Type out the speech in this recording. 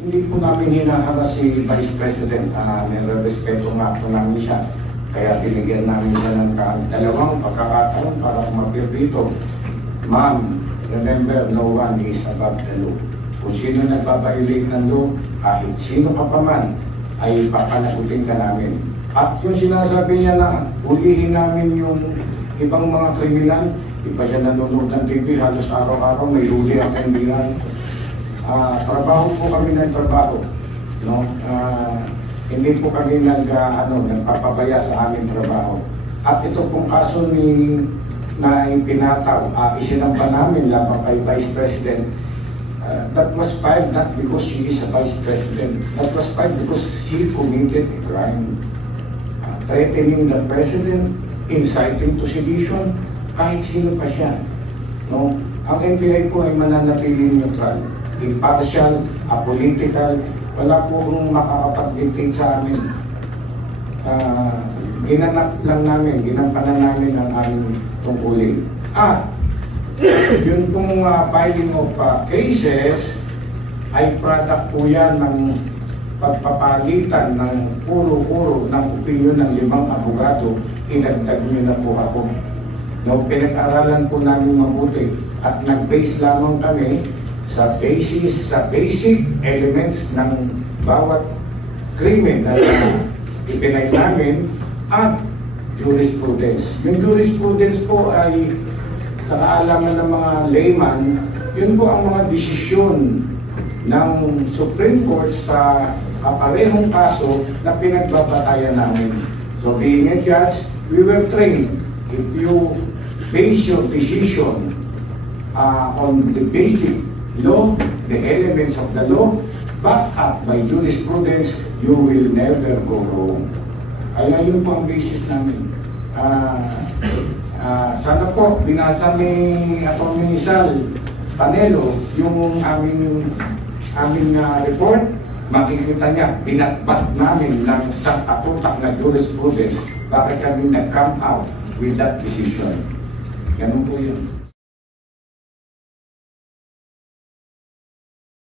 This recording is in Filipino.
Hindi po namin hinaharas si Vice President. Nire-respeto nga po namin siya. Kaya binigyan namin siya ng dalawang pagkakataon para kumapir dito. Ma'am, remember, no one is above the law. Kung sino nagbabailate ng law, kahit sino ka pa man, ay papanagutin ka namin. At yung sinasabi niya na hulihin namin yung ibang mga kriminal, iba siya nanonood ng TV, halos araw-araw may huli ang kaibigan. Trabaho po kami ng trabaho. No? Hindi po kami nagpapabaya sa aming trabaho. At ito pong kaso na ipinataw, isinampa namin laban kay Vice President. That was filed not because she is a Vice President. That was filed because she committed a crime. Threatening the President, inciting to sedition, kahit sino pa siya. No? Ang NBI po ay mananatili neutral, impartial, apolitical, wala po kung makakapag-dictate sa amin. Ginampanan namin ang aming tungkulin. Yun pong filing of cases ay product po yan ng pagpapalitan ng puro-puro ng opinion ng 5 abogado. Inagdag nyo na po ako. No, pinag-aralan po namin mabuti at nag-base lamang kami sa basic elements ng bawat krimen na ipinay namin at jurisprudence. Yung jurisprudence po ay sa kaalaman ng mga layman, yun po ang mga desisyon ng Supreme Court sa kaparehong kaso na pinagbabatayan namin. So being a judge, we were trained. If you base your decision on the basic law, the elements of the law, backed up by jurisprudence, you will never go wrong. Kaya yun po ang basis namin. Sana po binasa ni Atty. Sal Panelo yung aming report. Makikita niya, binatbat namin ng sakatutak na jurisprudence bakit kami nag-come out with that decision. Ganun po yun.